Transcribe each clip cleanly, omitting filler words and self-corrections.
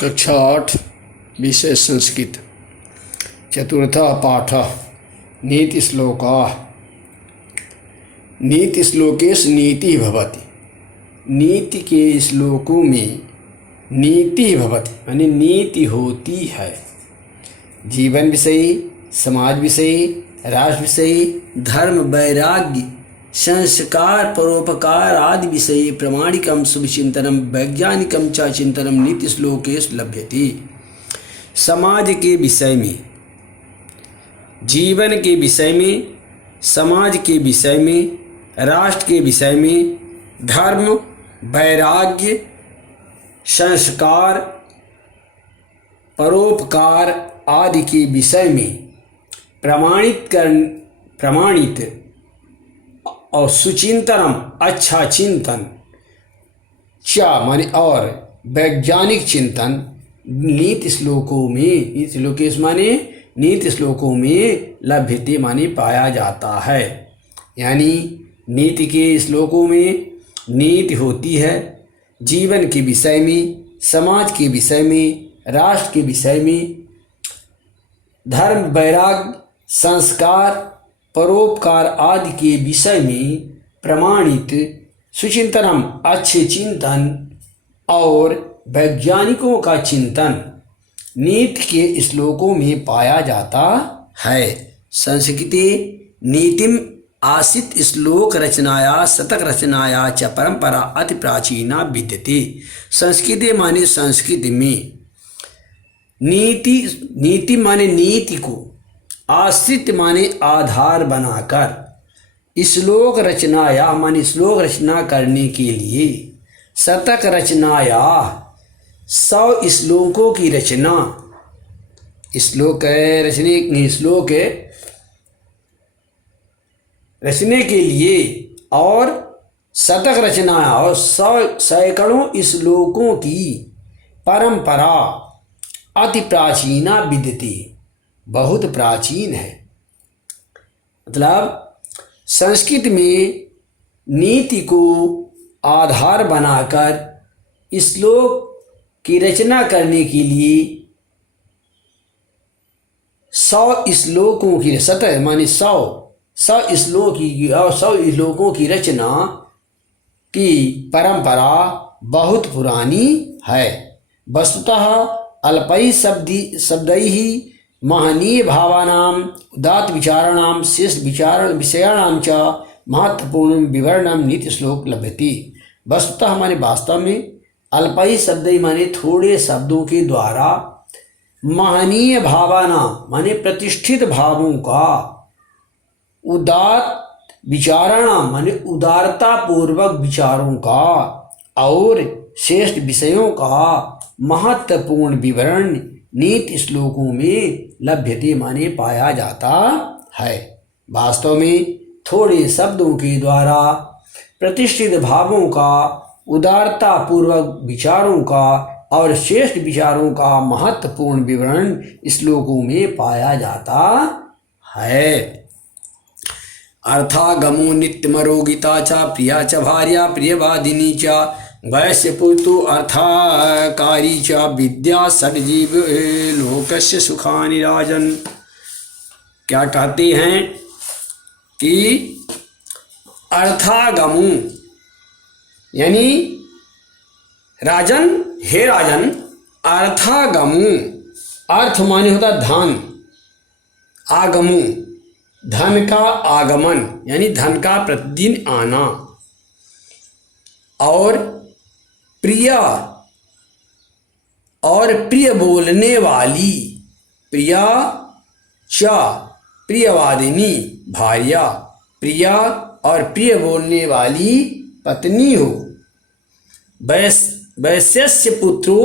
कक्षा 8 विषय संस्कृत। चतुर्थः पाठः नीतिश्लोकाः। नीतिश्लोकेषु नीतिः भवति। नीति के श्लोकों में नीति भवति यानी नीति होती है। जीवन विषयी, समाज विषयी, राष्ट्र विषयी, धर्म, वैराग्य, संस्कार, परोपकार आदि विषये प्रामाणिकं शुभचिंतनम वैज्ञानिकं च चिंतनम नीति श्लोकेषु लभ्यते। समाज के विषय में, जीवन के विषय में, समाज के विषय में, राष्ट्र के विषय में, धर्म, वैराग्य, संस्कार, परोपकार आदि के विषय में प्रमाणित और सुचिंतनम अच्छा चिंतन चा माने और वैज्ञानिक चिंतन नीति श्लोकों में, नीति श्लोकेश माने नीति श्लोकों में लभ्यते माने पाया जाता है। यानी नीति के श्लोकों में नीति होती है। जीवन के विषय में, समाज के विषय में, राष्ट्र के विषय में, धर्म, वैराग्य, संस्कार, परोपकार आदि के विषय में प्रमाणित सुचिंतनम अच्छे चिंतन और वैज्ञानिकों का चिंतन नीति के श्लोकों में पाया जाता है। संस्कृते नीतिम आसित श्लोक रचनाया शतक रचनाया च परंपरा अति प्राचीना विद्यते। संस्कृते माने संस्कृति में, नीति माने नीति को, आश्रित माने आधार बनाकर, श्लोक रचनाया माने श्लोक रचना करने के लिए, शतक रचनाया 100 श्लोकों की रचना, श्लोक रचने के लिए और शतक रचनाया और 100 सैकड़ों श्लोकों की परंपरा अति प्राचीना विद्यते बहुत प्राचीन है। मतलब संस्कृत में नीति को आधार बनाकर श्लोक की रचना करने के लिए 100 श्लोकों की शतक माने 100 श्लोकों की रचना की परंपरा बहुत पुरानी है। वस्तुतः अल्पैः शब्दैः महनीय भावानां उदात्त विचाराणां शेष विषयाणां च महत्वपूर्ण विवरणं नीति श्लोक लभ्यते। वस्तुतः माने वास्तव में, अल्पैः शब्दैः माने थोड़े शब्दों के द्वारा, महनीय भावाना माने प्रतिष्ठित भावों का, उदात्त विचाराणां माने उदारता पूर्वक विचारों का और श्रेष्ठ विषयों का महत्वपूर्ण विवरण नीति श्लोकों में लभ्यते माने पाया जाता है। वास्तव में थोड़े शब्दों के द्वारा प्रतिष्ठित भावों का, उदारता पूर्वक विचारों का और श्रेष्ठ विचारों का महत्वपूर्ण विवरण श्लोकों में पाया जाता है। अर्थागमो नित्यमरोगिता च प्रिया च भार्या प्रियवादिनी च वैश्य पुत्रु अर्थाकारी च विद्या षड्जीव लोकस्य सुखानि राजन। क्या कहते हैं कि अर्थागमु यानी राजन, हे राजन, अर्थागमु, अर्थ माने होता धन, आगमु धन का आगमन यानी धन का प्रतिदिन आना, और प्रिया और प्रिय बोलने वाली, प्रिया च प्रियवादिनी भार्या, प्रिया और प्रिय बोलने वाली पत्नी हो। वैश्यस्य पुत्रो,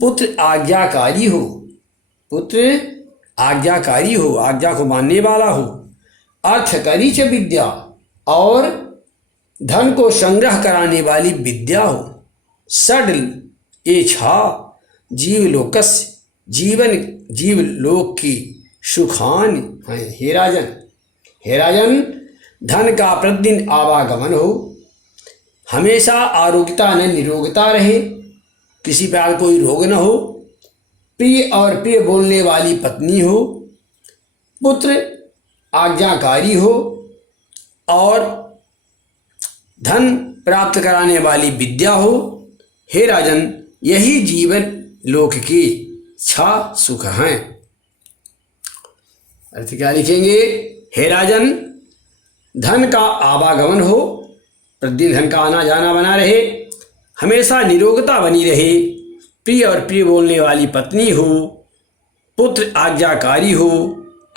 पुत्र आज्ञाकारी हो, पुत्र आज्ञाकारी हो, आज्ञा को मानने वाला हो। अर्थकारी च विद्या और धन को संग्रह कराने वाली विद्या हो। षड एछा जीवलोकस्य, जीवलोक की सुखान है। हे राजन, धन का प्रतिदिन आवागमन हो, हमेशा आरोग्यता न निरोगता रहे, किसी प्रकार कोई रोग न हो, प्रिय और प्रिय बोलने वाली पत्नी हो, पुत्र आज्ञाकारी हो और धन प्राप्त कराने वाली विद्या हो। हे राजन, यही जीवन लोक की इच्छा सुख हैं। अर्थ क्या लिखेंगे? हे राजन, धन का आवागमन हो, प्रतिदिन धन का आना जाना बना रहे, हमेशा निरोगता बनी रहे, प्रिय और प्रिय बोलने वाली पत्नी हो, पुत्र आज्ञाकारी हो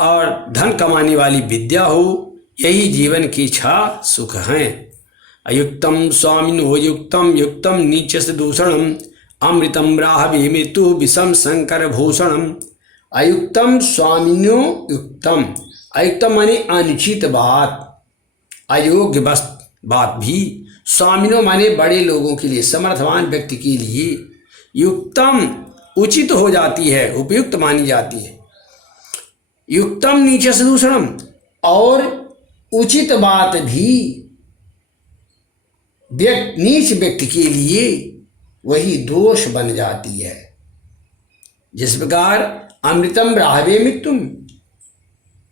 और धन कमाने वाली विद्या हो, यही जीवन की इच्छा सुख हैं। अयुक्तम स्वामिनो युक्तम युक्तम नीचस्य दूषणम अमृतम राहवे मृत्यु विषम शंकर भूषणम। अयुक्तम स्वामिनो युक्तम, अयुक्तम माने अनुचित बात, अयोग्य बात भी, स्वामिनो माने बड़े लोगों के लिए, समर्थवान व्यक्ति के लिए, युक्तम उचित हो जाती है, उपयुक्त मानी जाती है। युक्तम नीचस्य दूषणम, और उचित बात भी नीच व्यक्ति के लिए वही दोष बन जाती है। जिस प्रकार अमृतम राहवे मृत्युम,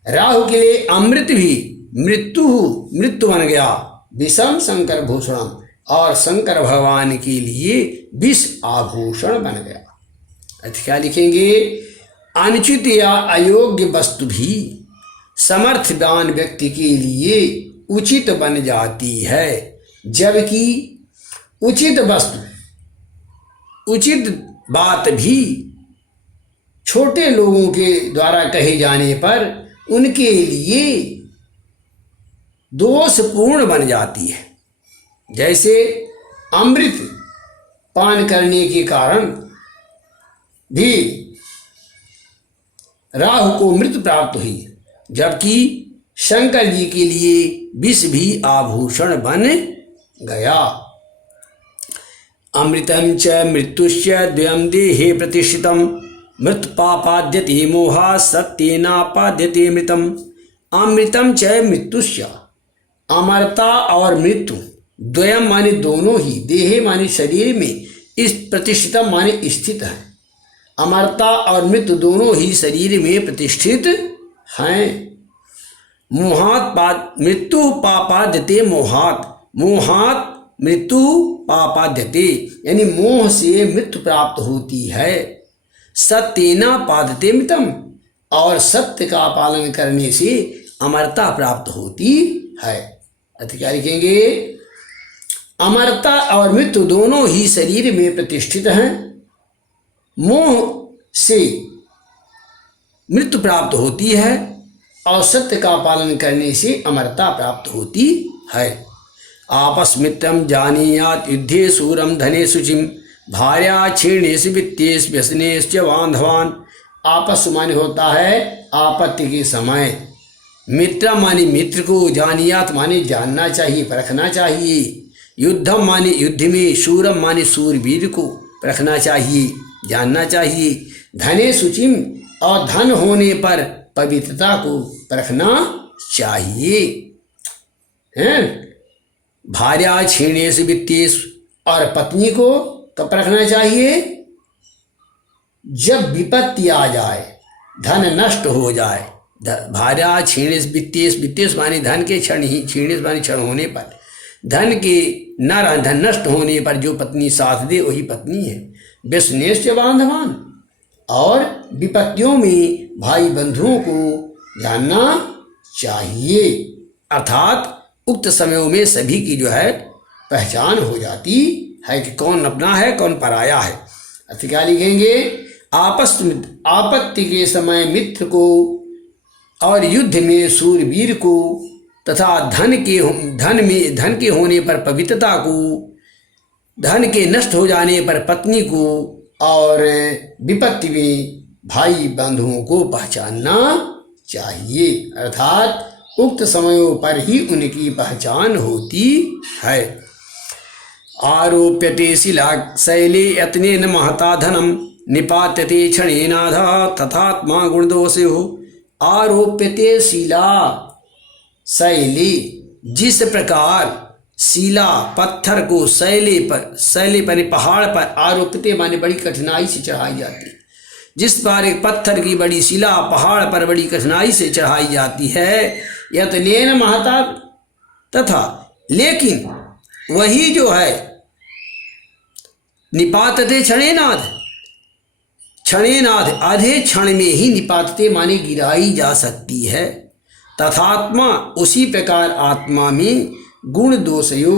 राहु के लिए अमृत भी मृत्यु बन गया, विषम शंकर भूषणम, और शंकर भगवान के लिए विष आभूषण बन गया। अर्थ क्या लिखेंगे? अनुचित या अयोग्य वस्तु भी समर्थवान व्यक्ति के लिए उचित बन जाती है, जबकि उचित वस्तु, उचित बात भी छोटे लोगों के द्वारा कहे जाने पर उनके लिए दोषपूर्ण बन जाती है। जैसे अमृत पान करने के कारण भी राहु को मृत्यु प्राप्त हुई, जबकि शंकर जी के लिए विष भी आभूषण बन गया। अमृतम च मृत्युश्च द्वयं देहे प्रतिष्ठितम मृत्युपापाद्यते मोहा सत्येनापाद्यते मृतम। अमृतम च मृत्युश्च, अमरता और मृत्यु, द्वयम माने दोनों ही, देहे माने शरीर में, इस प्रतिष्ठितम माने स्थित है। अमरता और मृत्यु दोनों ही शरीर में प्रतिष्ठित हैं। मोहात मृत्यु पापाद्यते मोहात, मोहात मृत्यु पापाद्यते, यानी मोह से मृत्यु प्राप्त होती है। सत्येना पादते मृतम, और सत्य का पालन करने से अमरता प्राप्त होती है। अर्थ क्या लिखेंगे? अमरता और मृत्यु दोनों ही शरीर में प्रतिष्ठित हैं। मोह से मृत्यु प्राप्त होती है और सत्य का पालन करने से अमरता प्राप्त होती है। आपस्मित्रम जानीयात युद्धे सूरम धने शुचिम भार्या क्षीणेश वित्तेश व्यसनेश बांधवान। आपस माने होता है आपत्ति के समय, मित्र माने मित्र को, जानियात माने जानना चाहिए, परखना चाहिए, युद्धम माने युद्ध में, शूरम माने सूरवीर को परखना चाहिए, जानना चाहिए, धने शुचिम, और धन होने पर पवित्रता को परखना चाहिए, हैं। भार्या क्षीणेश वित्तेश, और पत्नी को कब परखना चाहिए? जब विपत्ति आ जाए, धन नष्ट हो जाए। भार्या क्षीणेश वित्तेश, वित्तेश माने धन के क्षण ही, क्षीणेश माने क्षण होने पर, धन के न धन नष्ट होने पर जो पत्नी साथ दे वही पत्नी है। व्यसनेश बांधवान, और विपत्तियों में भाई बंधुओं को जानना चाहिए, अर्थात उक्त समयों में सभी की जो है पहचान हो जाती है कि कौन अपना है कौन पराया है। अर्थ क्या लिखेंगे? आपस में आपत्ति के समय मित्र को, और युद्ध में सूरवीर को, तथा धन के होने पर पवित्रता को, धन के नष्ट हो जाने पर पत्नी को, और विपत्ति में भाई बंधुओं को पहचानना चाहिए, अर्थात उक्त समयों पर ही उनकी पहचान होती है। आरोप्यते शिला शैले यत्नेन महता धनम निपात्यते क्षणेनाधा तथात्मा गुणदोषो। आरोप्यते शिला शैले, जिस प्रकार शिला पत्थर को शैले पर पहाड़ पर आरोपित माने बड़ी कठिनाई से चढ़ाई जाती है। जिस पर एक पत्थर की बड़ी शिला पहाड़ पर बड़ी कठिनाई से चढ़ाई जाती है, यत्नेन महता, तथा लेकिन वही जो है निपातते क्षणेनाध, क्षणेनाध आधे क्षण में ही निपातते माने गिराई जा सकती है। तथात्मा उसी प्रकार आत्मा में गुण दोषयो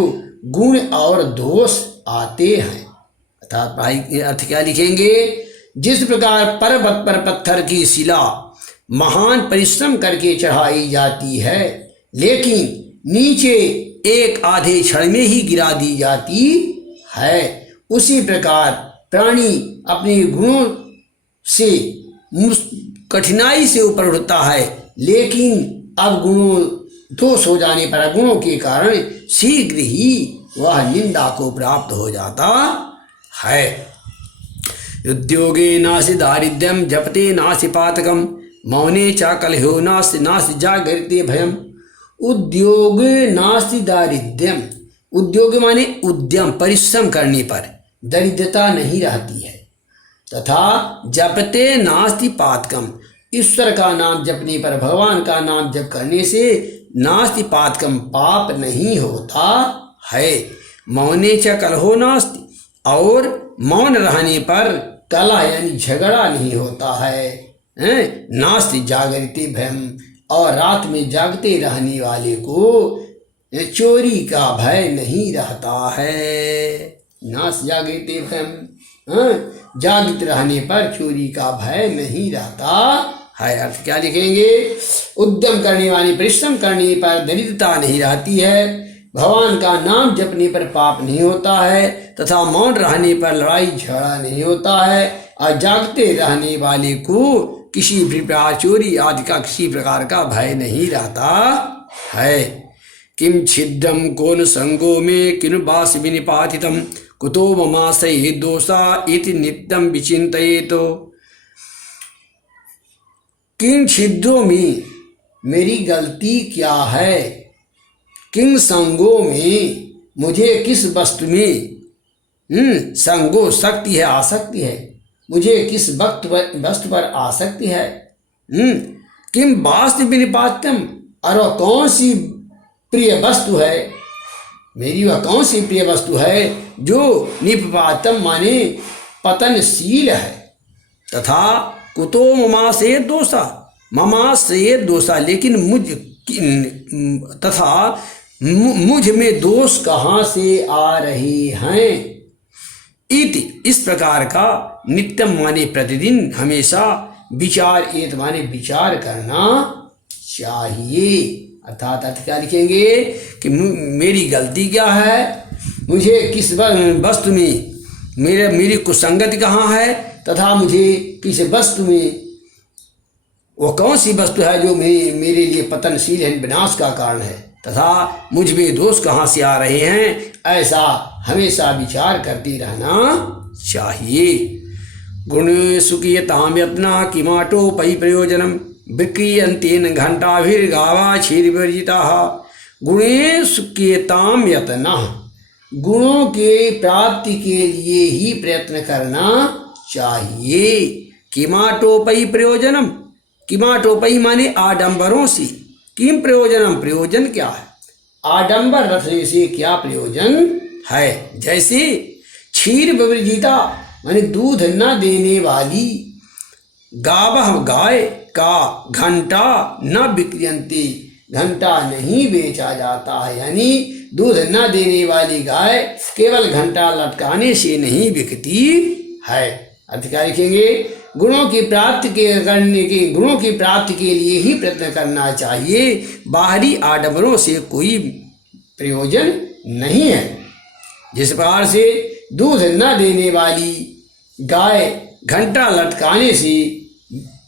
गुण और दोष आते हैं। अर्थात भाई अर्थ क्या लिखेंगे, जिस प्रकार पर्वत पर पत्थर की शिला महान परिश्रम करके चढ़ाई जाती है लेकिन नीचे एक आधे क्षण में ही गिरा दी जाती है, उसी प्रकार प्राणी अपने गुणों से कठिनाई से ऊपर उठता है, लेकिन अब गुणों दोष हो जाने पर गुणों के कारण शीघ्र ही वह निंदा को प्राप्त हो जाता है। उद्योगे नास्ति दारिद्र्यम जपते नास्ति पातकम मौने च कलहो नास्ति जागृते भयम। उद्योग नास्ति दारिद्र्यम, उद्योग माने उद्यम परिश्रम करने पर दरिद्रता नहीं रहती है। तथा जपते नास्ति पातकम, ईश्वर का नाम जपने पर भगवान का नाम जप करने से नास्ति पातकम पाप नहीं होता है। मौने च कलहो नास्ति, और मौन रहने पर कलह यानी झगड़ा नहीं होता है। नास्ति जागृति भयम, और रात में जागते रहने वाले को चोरी का भय नहीं रहता है। नास्ति जागृति भयम, जागृत रहने पर चोरी का भय नहीं रहता है। अर्थ क्या लिखेंगे, उद्यम करने वाली परिश्रम करने पर दरिद्रता नहीं रहती है, भगवान का नाम जपने पर पाप नहीं होता है, तथा मौन रहने पर लड़ाई झगड़ा नहीं होता है, और जागते रहने वाले को किसी भी प्रकार चोरी आदि का किसी प्रकार का भय नहीं रहता है। किम छिद्रम कौन संगो में किनु बास विनिपातितम कुतो ममाशय दोषा इति नित्यम विचिंतयेतो। किन छिद्रों में मेरी गलती क्या है, किन संगों में मुझे किस वस्तु में संगो शक्ति है आसक्ति है, मुझे किस वस्तु पर आसक्ति है। किम वास्तु विनिपात्यम, और वह कौन सी प्रिय वस्तु है, मेरी वह कौन सी प्रिय वस्तु है जो निपातम माने पतनशील है। तथा कुतो ममाश्रय दोषा, ममाश्रय दोषा, लेकिन मुझ में दोष कहाँ से आ रहे हैं। इति, इस प्रकार का नित्यम माने प्रतिदिन हमेशा विचार एत माने विचार करना चाहिए। अर्थात अर्थ क्या लिखेंगे कि मेरी गलती क्या है, मुझे किस वस्तु में मेरी कुसंगति कहाँ है, तथा मुझे किस वस्तु में वो कौन सी वस्तु है जो मेरे लिए पतनशील है, विनाश का कारण है, तथा मुझ में दोष कहाँ से आ रहे हैं, ऐसा हमेशा विचार करते रहना चाहिए। गुण सुखीयताम यत्ना किमाटोपि प्रयोजनम विक्रियंतेन घंटाभिर्गावा क्षीरवर्जिता। गुणे सुखीयताम यत्ना, गुणों के प्राप्ति के लिए ही प्रयत्न करना चाहिए। किमाटोपि प्रयोजनम, किमाटोपि माने आडंबरों से, किम प्रयोजनम, प्रयोजन क्या है, आडंबर रखने से क्या प्रयोजन है। जैसे क्षीर विवर्जिता माने दूध न देने वाली, गावह गाय का घंटा न बिक्रियंते, घंटा नहीं बेचा जाता है, यानी दूध न देने वाली गाय केवल घंटा लटकाने से नहीं बिकती है। अर्थ क्या लिखेंगे, गुणों की प्राप्ति गुणों की प्राप्ति के लिए ही प्रयत्न करना चाहिए, बाहरी आडंबरों से कोई प्रयोजन नहीं है। जिस प्रकार से दूध न देने वाली गाय घंटा लटकाने से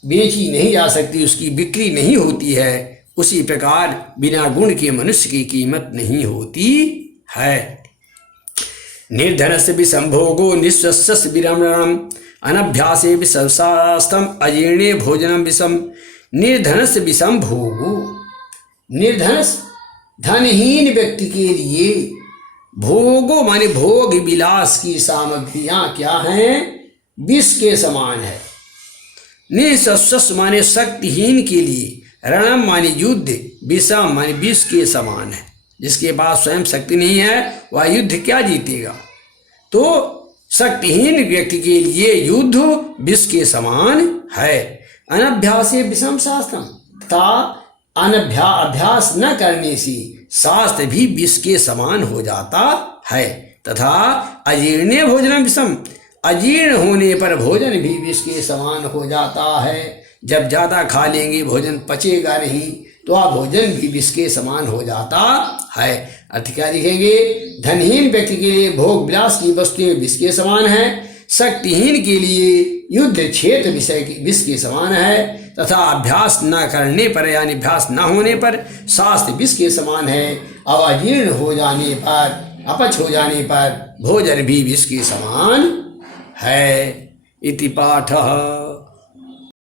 बेची नहीं जा सकती, उसकी बिक्री नहीं होती है, उसी प्रकार बिना गुण के मनुष्य की कीमत नहीं होती है। निर्धनस्य विसंभोगो निःश्वस्य विरमणम अनभ्यासे विसंसास्तम अजीर्णे भोजनम विषम। निर्धनस्य विसंभोगो, निर्धनस धनहीन व्यक्ति के लिए भोगो माने भोग विलास की सामग्रियां क्या हैं? विष के समान है। निःशस्स माने शक्तिहीन के लिए, रणम माने युद्ध, विषम माने विष के समान है। जिसके पास स्वयं शक्ति नहीं है वह युद्ध क्या जीतेगा? तो शक्तिहीन व्यक्ति के लिए युद्ध विष के समान है। अनभ्यासे विषम शास्त्रम, तथा अभ्यास न करने से शास्त्र भी विष के समान हो जाता है। तथा अजीर्णे भोजनम विषम, अजीर्ण होने पर भोजन भी विष के समान हो जाता है। जब ज़्यादा खा लेंगे भोजन पचेगा नहीं, तो वह भोजन भी विष के समान हो जाता है। अर्थ क्या लिखेंगे? धनहीन व्यक्ति के लिए भोग विलास की वस्तुएं विष के समान है, शक्तिहीन के लिए युद्ध क्षेत्र विष के समान है, तथा अभ्यास न करने पर यानी अभ्यास न होने पर शास्त्र विष के समान है। अब अजीर्ण हो जाने पर, अपच हो जाने पर भोजन भी विष के समान है। इति पाठः।